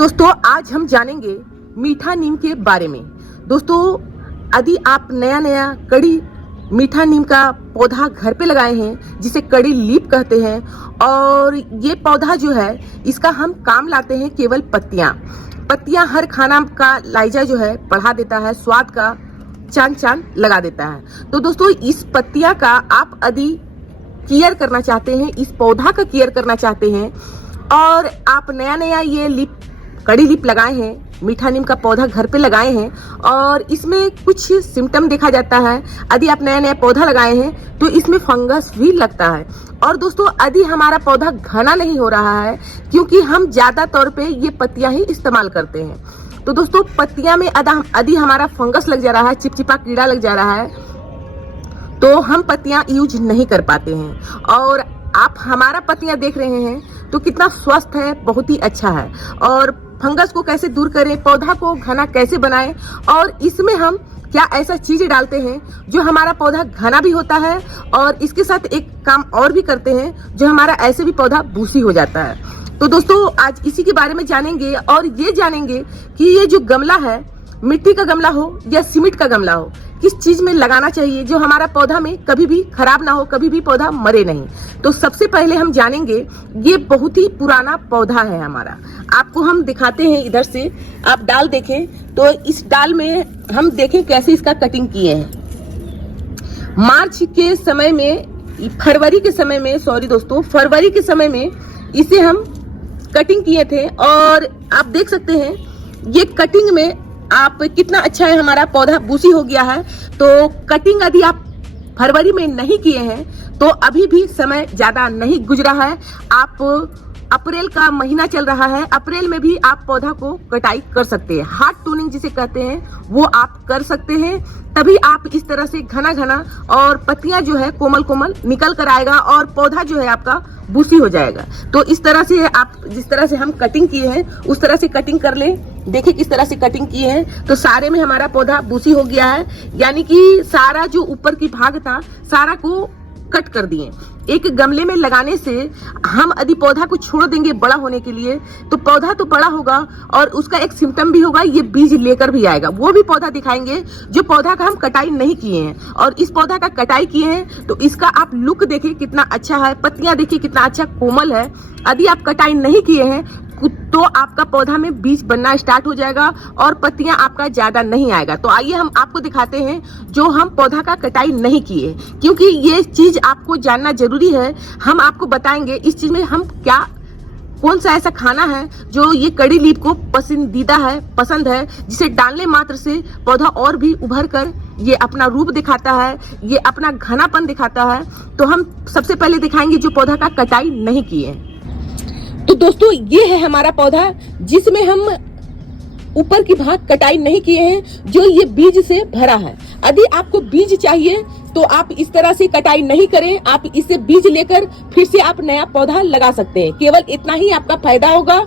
दोस्तों आज हम जानेंगे मीठा नीम के बारे में। दोस्तों यदि आप नया कड़ी मीठा नीम का पौधा घर पे लगाए हैं जिसे कड़ी लीफ कहते हैं, और ये पौधा जो है इसका हम काम लाते हैं केवल पत्तियां हर खाना का लाइजा जो है बढ़ा देता है, स्वाद का चांद लगा देता है। तो दोस्तों इस पत्तियां का आप यदि केयर करना चाहते हैं, इस पौधा का केयर करना चाहते हैं और आप नया ये कड़ी लीफ लगाए हैं, मीठा नीम का पौधा घर पे लगाए हैं और इसमें कुछ सिम्टम देखा जाता है। यदि आप नया पौधा लगाए हैं तो इसमें फंगस भी लगता है। और दोस्तों यदि हमारा पौधा घना नहीं हो रहा है, क्योंकि हम ज्यादा तौर पे ये पत्तियां ही इस्तेमाल करते हैं। तो दोस्तों पत्तियां में यदि हमारा फंगस लग जा रहा है, चिपचिपा कीड़ा लग जा रहा है, तो हम पत्तियां यूज नहीं कर पाते हैं। और आप हमारा पत्तियां देख रहे हैं तो कितना स्वस्थ है, बहुत ही अच्छा है। और फंगस को कैसे दूर करें, पौधा को घना कैसे बनाएं, और इसमें हम क्या ऐसा चीज डालते हैं जो हमारा पौधा घना भी होता है और इसके साथ एक काम और भी करते हैं जो हमारा ऐसे भी पौधा बूसी हो जाता है। तो दोस्तों आज इसी के बारे में जानेंगे और ये जानेंगे कि ये जो गमला है, मिट्टी का गमला हो या सीमेंट का गमला हो, किस चीज में लगाना चाहिए जो हमारा पौधा में कभी भी खराब ना हो, कभी भी पौधा मरे नहीं। तो सबसे पहले हम जानेंगे, ये बहुत ही पुराना पौधा है हमारा। आपको हम दिखाते हैं, इधर से आप डाल देखें तो इस डाल में हम देखें कैसे इसका कटिंग किए हैं। मार्च के समय में, फरवरी के समय में, फरवरी के समय में इसे हम कटिंग किए थे और आप देख सकते हैं ये कटिंग में आप कितना अच्छा है, हमारा पौधा बूसी हो गया है। तो कटिंग यदि आप फरवरी में नहीं किए हैं तो अभी भी समय ज्यादा नहीं गुजरा है। आप अप्रैल का महीना चल रहा है, अप्रैल में भी आप पौधा को कटाई कर सकते हैं। हार्ड टूनिंग जिसे कहते हैं वो आप कर सकते हैं, तभी आप इस तरह से घना और पत्तियां जो है कोमल निकल कर आएगा और पौधा जो है आपका बूसी हो जाएगा। तो इस तरह से आप, जिस तरह से हम कटिंग किए हैं उस तरह से कटिंग कर ले। देखिए किस तरह से कटिंग किए हैं तो सारे में हमारा पौधा बूसी हो गया है, यानी कि सारा जो ऊपर की भाग था सारा को कट कर दिए। एक गमले में लगाने से हम यदि पौधा को छोड़ देंगे बड़ा होने के लिए तो पौधा तो बड़ा होगा और उसका एक सिम्टम भी होगा, ये बीज लेकर भी आएगा। वो भी पौधा दिखाएंगे जो पौधा का हम कटाई नहीं किए हैं, और इस पौधा का कटाई किए हैं तो इसका आप लुक देखिए कितना अच्छा है, पत्तियां देखिए कितना अच्छा कोमल है। यदि आप कटाई नहीं किए हैं तो आपका पौधा में बीज बनना स्टार्ट हो जाएगा और पत्तियां आपका ज्यादा नहीं आएगा। तो आइए हम आपको दिखाते हैं जो हम पौधा का कटाई नहीं किए, क्योंकि ये चीज आपको जानना जरूरी है। हम आपको बताएंगे इस चीज में हम क्या, कौन सा ऐसा खाना है जो ये कड़ी लीफ को पसंद है, जिसे डालने मात्र से पौधा और भी उभर कर ये अपना रूप दिखाता है, ये अपना घनापन दिखाता है। तो हम सबसे पहले दिखाएंगे जो पौधा का कटाई नहीं किए। तो दोस्तों ये है हमारा पौधा जिसमें हम ऊपर की भाग कटाई नहीं किए हैं, जो ये बीज से भरा है। यदि आपको बीज चाहिए तो आप इस तरह से कटाई नहीं करें, आप इससे बीज लेकर फिर से आप नया पौधा लगा सकते हैं। केवल इतना ही आपका फायदा होगा,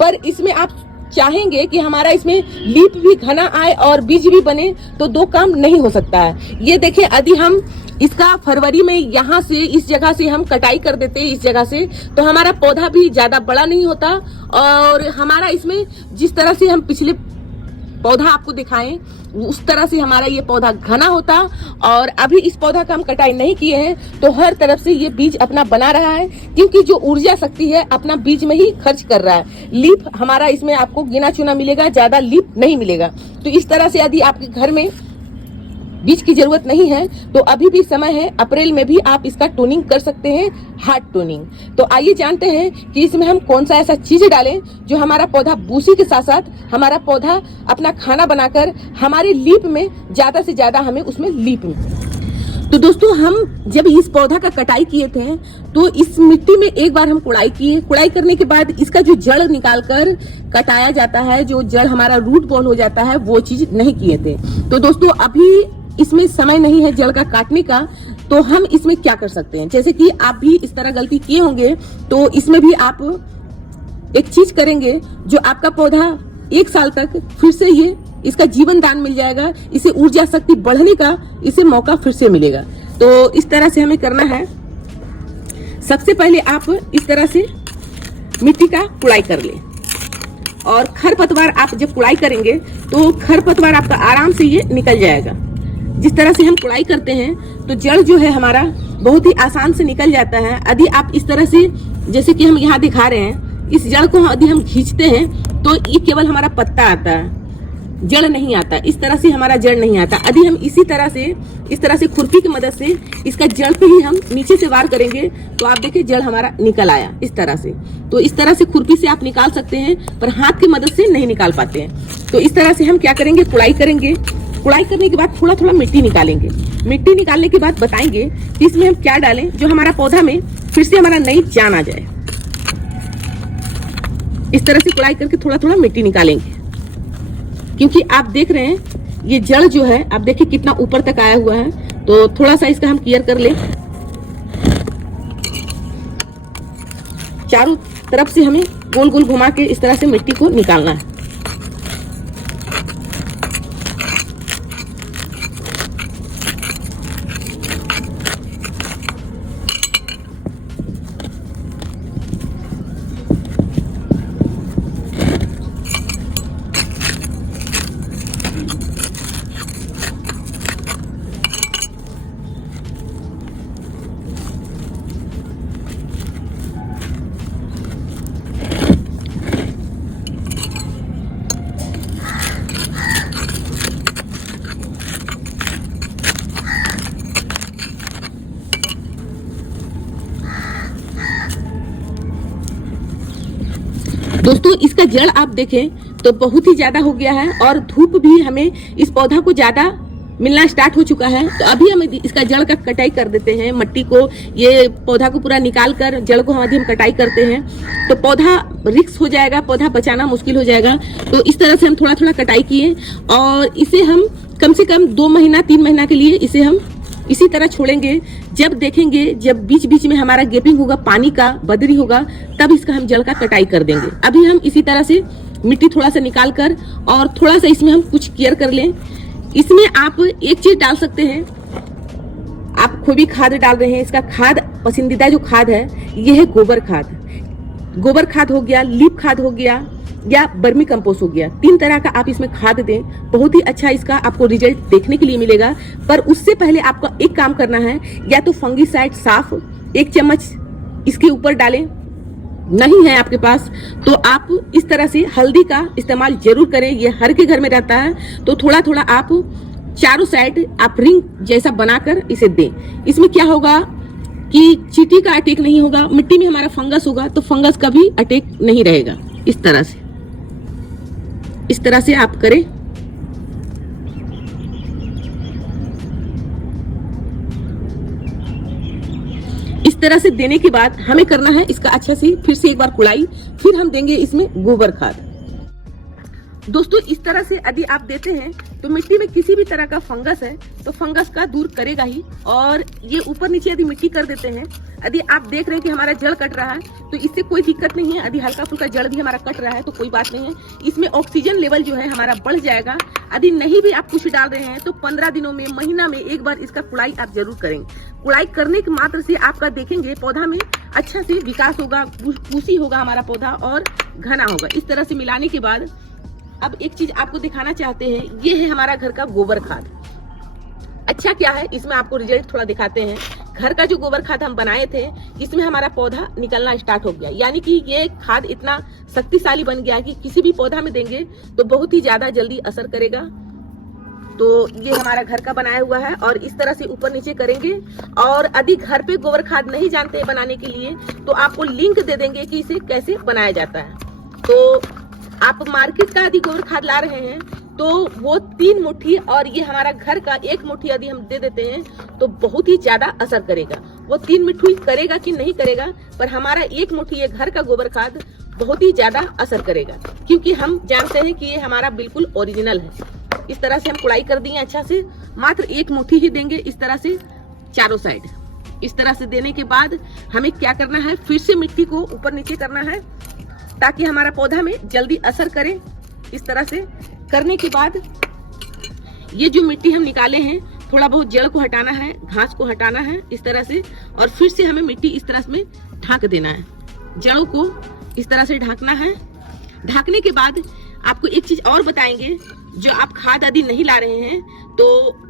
पर इसमें आप चाहेंगे कि हमारा इसमें लीफ भी घना आए और बीज भी बने तो दो काम नहीं हो सकता है। ये देखिए यदि हम इसका फरवरी में यहाँ से इस जगह से हम कटाई कर देते हैं, इस जगह से, तो हमारा पौधा भी ज्यादा बड़ा नहीं होता और हमारा इसमें जिस तरह से हम पिछले पौधा आपको दिखाएं उस तरह से हमारा ये पौधा घना होता। और अभी इस पौधा का हम कटाई नहीं किए हैं तो हर तरफ से ये बीज अपना बना रहा है, क्योंकि जो ऊर्जा शक्ति है अपना बीज में ही खर्च कर रहा है। लीफ हमारा इसमें आपको गिना चुना मिलेगा, ज्यादा लीफ नहीं मिलेगा। तो इस तरह से यदि आपके घर में बीज की जरूरत नहीं है तो अभी भी समय है, अप्रैल में भी आप इसका टोनिंग कर सकते हैं, हार्ड टोनिंग। तो आइए जानते हैं कि इसमें हम कौन सा ऐसा चीज डालें जो हमारा पौधा बूसी के साथ साथ हमारा पौधा अपना खाना बनाकर हमारे लीफ में ज्यादा से ज्यादा हमें उसमें लीफ मिले। तो दोस्तों हम जब इस पौधा का कटाई किए थे तो इस मिट्टी में एक बार हम कुड़ाई किए। कुड़ाई करने के बाद इसका जो जड़ निकालकर कटाया जाता है, जो जड़ हमारा रूट बॉल हो जाता है, वो चीज नहीं किए थे। तो दोस्तों अभी इसमें समय नहीं है जड़ का काटने का, तो हम इसमें क्या कर सकते हैं, जैसे कि आप भी इस तरह गलती किए होंगे तो इसमें भी आप एक चीज करेंगे जो आपका पौधा 1 साल तक फिर से ये इसका जीवन दान मिल जाएगा, इसे ऊर्जा शक्ति बढ़ने का इसे मौका फिर से मिलेगा। तो इस तरह से हमें करना है। सबसे पहले आप इस तरह से मिट्टी का कुड़ाई कर ले। और खरपतवार आप जब कुड़ाई करेंगे तो खरपतवार आपका आराम से ये निकल जाएगा। जिस तरह से हम कुड़ाई करते हैं तो जड़ जो है हमारा बहुत ही आसान से निकल जाता है। यदि आप इस तरह से, जैसे कि हम यहाँ दिखा रहे हैं, इस जड़ को यदि हम खींचते हैं तो ये केवल हमारा पत्ता आता है, जड़ नहीं आता। इस तरह से हमारा जड़ नहीं आता। यदि हम इस तरह से खुरपी की मदद से इसका जड़ पे ही हम नीचे से वार करेंगे तो आप देखिए जड़ हमारा निकल आया इस तरह से। तो इस तरह से खुरपी से आप निकाल सकते हैं, पर हाथ की मदद से नहीं निकाल पाते हैं। तो इस तरह से हम क्या करेंगे, कुड़ाई करेंगे। कुड़ाई करने के बाद थोड़ा थोड़ा मिट्टी निकालेंगे। मिट्टी निकालने के बाद बताएंगे कि इसमें हम क्या डालें जो हमारा पौधा में फिर से हमारा नई जान आ जाए। इस तरह से कुड़ाई करके थोड़ा थोड़ा मिट्टी निकालेंगे, क्योंकि आप देख रहे हैं ये जड़ जो है आप देखिए कितना ऊपर तक आया हुआ है। तो थोड़ा सा इसका हम केयर कर लें। चारों तरफ से हमें गोल गोल घुमा के इस तरह से मिट्टी को निकालना है। दोस्तों इसका जड़ आप देखें तो बहुत ही ज्यादा हो गया है और धूप भी हमें इस पौधा को ज्यादा मिलना स्टार्ट हो चुका है। तो अभी हम इसका जड़ का कटाई कर देते हैं। मट्टी को, ये पौधा को पूरा निकाल कर जड़ को हम कटाई करते हैं तो पौधा रिस्क हो जाएगा, पौधा बचाना मुश्किल हो जाएगा। तो इस तरह से हम थोड़ा थोड़ा कटाई किए और इसे हम कम से कम 2 महीना 3 महीना के लिए इसे हम इसी तरह छोड़ेंगे। जब देखेंगे, जब बीच बीच में हमारा गैपिंग होगा, पानी का बदरी होगा, तब इसका हम जड़ का कटाई कर देंगे। अभी हम इसी तरह से मिट्टी थोड़ा सा निकाल कर और थोड़ा सा इसमें हम कुछ केयर कर लें। इसमें आप एक चीज डाल सकते हैं, आप कोई भी खाद डाल रहे हैं, इसका खाद पसंदीदा जो खाद है ये है गोबर खाद। गोबर खाद हो गया, लीप खाद हो गया या बर्मी कंपोस्ट हो गया। 3 तरह का आप इसमें खाद दें, बहुत ही अच्छा इसका आपको रिजल्ट देखने के लिए मिलेगा। पर उससे पहले आपको एक काम करना है, या तो फंगीसाइड साफ 1 चम्मच इसके ऊपर डालें, नहीं है आपके पास तो आप इस तरह से हल्दी का इस्तेमाल जरूर करें, ये हर के घर में रहता है। तो थोड़ा थोड़ा आप चारों साइड आप रिंग जैसा बनाकर इसे दें। इसमें क्या होगा कि चींटी का अटैक नहीं होगा, मिट्टी में हमारा फंगस होगा तो फंगस का भी अटैक नहीं रहेगा। इस तरह से आप करें। इस तरह से देने के बाद हमें करना है इसका अच्छा से फिर से एक बार कुड़ाई, फिर हम देंगे इसमें गोबर खाद। दोस्तों इस तरह से यदि आप देते हैं तो मिट्टी में किसी भी तरह का फंगस है तो फंगस का दूर करेगा ही। और ये ऊपर नीचे यदि मिट्टी कर देते हैं, यदि आप देख रहे हैं कि हमारा जड़ कट रहा है तो इससे कोई दिक्कत नहीं है। यदि हल्का फुल्का जड़ भी हमारा कट रहा है तो कोई बात नहीं है, इसमें ऑक्सीजन लेवल जो है हमारा बढ़ जाएगा। यदि नहीं भी आप कुछ डाल रहे हैं तो 15 दिनों में, महीना में एक बार इसका कुड़ाई आप जरूर करेंगे। कुड़ाई करने के मात्र से आपका देखेंगे पौधा में अच्छा से विकास होगा, पूसी होगा हमारा पौधा और घना होगा। इस तरह से मिलाने के बाद अब एक चीज आपको दिखाना चाहते हैं, ये है हमारा घर का गोबर खाद। अच्छा क्या है, इसमें आपको रिजल्ट थोड़ा दिखाते हैं। घर का जो गोबर खाद हम बनाए थे, इसमें हमारा पौधा निकलना स्टार्ट हो गया, यानी कि ये खाद इतना शक्तिशाली बन गया कि किसी भी पौधा में देंगे तो बहुत ही ज्यादा जल्दी असर करेगा। तो ये हमारा घर का बनाया हुआ है और इस तरह से ऊपर नीचे करेंगे। और यदि घर पे गोबर खाद नहीं जानते हैं बनाने के लिए तो आपको लिंक दे देंगे कि इसे कैसे बनाया जाता है। तो आप मार्केट का यदि गोबर खाद ला रहे हैं तो वो 3 मुट्ठी और ये हमारा घर का 1 मुट्ठी यदि हम दे देते हैं तो बहुत ही ज्यादा असर करेगा। वो 3 मुट्ठी करेगा कि नहीं करेगा, पर हमारा 1 मुट्ठी ये घर का गोबर खाद बहुत ही ज्यादा असर करेगा, क्योंकि हम जानते हैं कि ये हमारा बिल्कुल ओरिजिनल है। इस तरह से हम कुड़ाई कर दिए अच्छा से, मात्र 1 मुट्ठी ही देंगे इस तरह से चारों साइड। इस तरह से देने के बाद हमें क्या करना है, फिर से मिट्टी को ऊपर नीचे करना है ताकि हमारा पौधा में जल्दी असर करे। इस तरह से करने के बाद ये जो मिट्टी हम निकाले हैं, थोड़ा बहुत जड़ को हटाना है, घास को हटाना है इस तरह से, और फिर से हमें मिट्टी इस तरह से ढांक देना है। जड़ों को इस तरह से ढांकना है। ढकने के बाद आपको एक चीज और बताएंगे, जो आप खाद आदि नहीं ला रहे हैं तो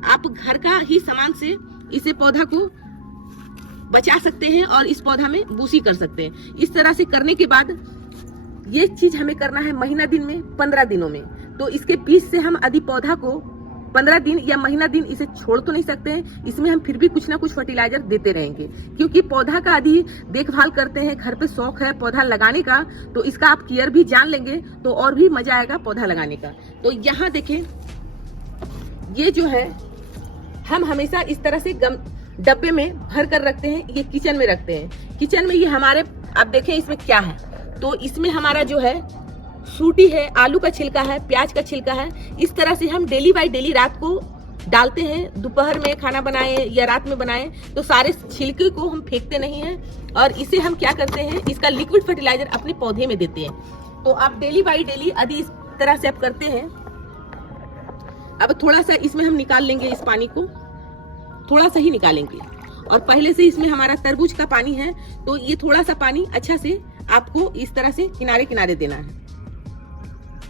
आप घर का ही सामान से इसे पौधा को बचा सकते हैं और इस पौधा में बूसी कर सकते हैं। इस तरह से करने के बाद ये चीज हमें करना है महीना दिन में 15 दिनों में। तो इसके पीस से हम यदि पौधा को 15 दिन या महीना दिन इसे छोड़ तो नहीं सकते हैं, इसमें हम फिर भी कुछ ना कुछ फर्टिलाइजर देते रहेंगे, क्योंकि पौधा का यदि देखभाल करते हैं, घर पे शौक है पौधा लगाने का, तो इसका आप केयर भी जान लेंगे तो और भी मजा आएगा पौधा लगाने का। तो यहाँ देखें, ये जो है हम हमेशा इस तरह से डब्बे में भर कर रखते हैं, ये किचन में रखते हैं। किचन में ये हमारे, आप देखें इसमें क्या है, तो इसमें हमारा जो है सूटी है, आलू का छिलका है, प्याज का छिलका है। इस तरह से हम डेली बाय डेली रात को डालते हैं। दोपहर में खाना बनाए या रात में बनाए तो सारे छिलके को हम फेंकते नहीं हैं और इसे हम क्या करते हैं, इसका लिक्विड फर्टिलाइजर अपने पौधे में देते हैं। तो आप डेली बाय डेली यदि इस तरह से आप करते हैं, अब थोड़ा सा इसमें हम निकाल लेंगे, इस पानी को थोड़ा सा ही निकालेंगे, और पहले से इसमें हमारा तरबूज का पानी है तो ये थोड़ा सा पानी अच्छा से आपको इस तरह से किनारे किनारे देना है।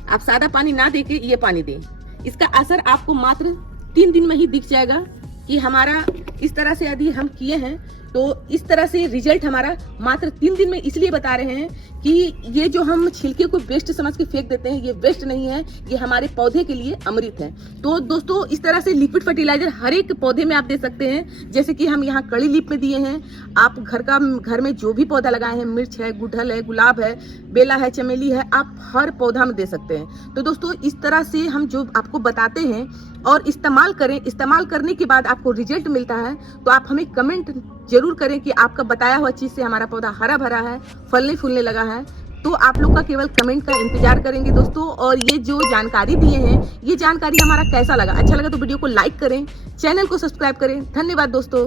आप सादा पानी ना देके ये पानी दें। इसका असर आपको मात्र 3 दिन में ही दिख जाएगा कि हमारा इस तरह से यदि हम किए हैं तो इस तरह से रिजल्ट हमारा मात्र 3 दिन में। इसलिए बता रहे हैं कि ये जो हम छिलके को वेस्ट समझ के फेंक देते हैं, ये वेस्ट नहीं है, ये हमारे पौधे के लिए अमृत है। तो दोस्तों इस तरह से लिक्विड फर्टिलाइजर हर एक पौधे में आप दे सकते हैं, जैसे कि हम यहाँ कड़ी लीफ में दिए हैं। आप घर में जो भी पौधा लगाए हैं, मिर्च है, गुड़हल है, गुलाब है, बेला है, चमेली है, आप हर पौधा में दे सकते हैं। तो दोस्तों इस तरह से हम जो आपको बताते हैं और इस्तेमाल करें, इस्तेमाल करने के बाद आपको रिजल्ट मिलता है तो आप हमें कमेंट जरूर करें कि आपका बताया हुआ चीज से हमारा पौधा हरा भरा है, फलने फूलने लगा है। तो आप लोग का केवल कमेंट का इंतजार करेंगे दोस्तों। और ये जो जानकारी दिए हैं, ये जानकारी हमारा कैसा लगा, अच्छा लगा तो वीडियो को लाइक करें, चैनल को सब्सक्राइब करें। धन्यवाद दोस्तों।